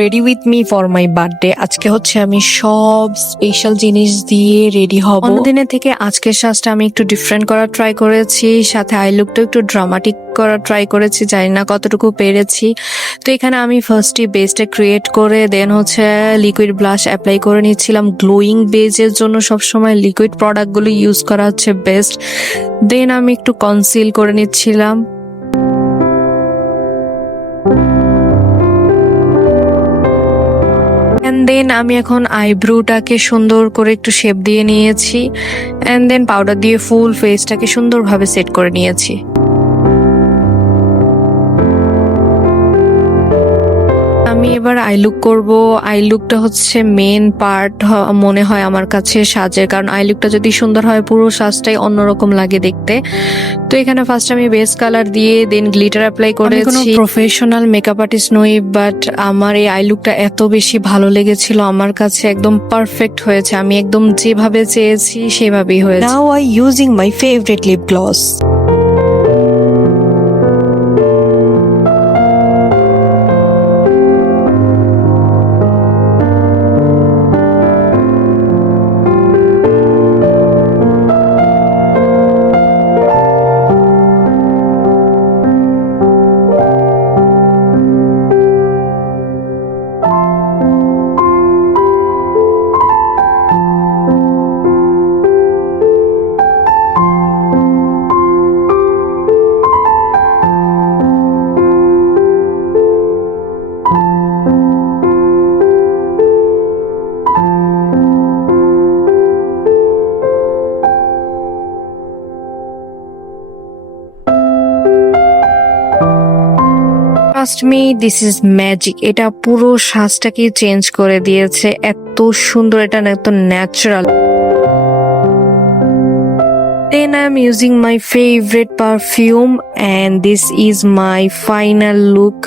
Ready with me for my birthday. আজকে হচ্ছে আমি সব স্পেশাল জিনিস দিয়ে রেডি হব। অন্যদিনের থেকে আজকের সাজটা আমি একটু ডিফারেন্ট করার ট্রাই করেছি, সাথে আই লুকটা একটু ড্রামাটিক করার ট্রাই করেছি, জানি না কতটুকু পেরেছি। তো এখানে আমি ফার্স্টে বেসটা ক্রিয়েট করে দেন হচ্ছে লিকুইড ব্লাশ অ্যাপ্লাই করে নিচ্ছিলাম। গ্লোয়িং বেজের জন্য সবসময় লিকুইড প্রোডাক্টগুলো ইউজ করা হচ্ছে বেস্ট। দেন আমি একটু কনসিল করে নিচ্ছিলাম। দেন আমি এখন আইব্রোটাকে সুন্দর করে একটু শেপ দিয়ে নিয়েছি, এন্ড দেন পাউডার দিয়ে ফুল ফেসটাকে সুন্দরভাবে সেট করে নিয়েছি। আমি এবার আই লুক করব। আই লুকটা হচ্ছে মেন পার্ট মনে হয় আমার কাছে সাজের, কারণ আই লুকটা যদি সুন্দর হয় পুরো সাজটাই অন্যরকম লাগে দেখতে। তো এখানে ফার্স্ট আমি বেস কালার দিয়ে দেন গ্লিটার অ্যাপ্লাই করেছি। কোনো প্রফেশনাল মেকআপ আর্টিস্ট নই, বাট আমার এই আই লুকটা এত বেশি ভালো লেগেছিল, আমার কাছে একদম পারফেক্ট হয়েছে। আমি একদম যেভাবে চেয়েছি সেভাবেই হয়েছে। Now I using my favourite lip gloss. Trust me, this is magic. এটা পুরো সাজটাকে চেঞ্জ করে দিয়েছে। এত সুন্দর, এটা এত natural. Then I'm using my favorite perfume and this is my final look.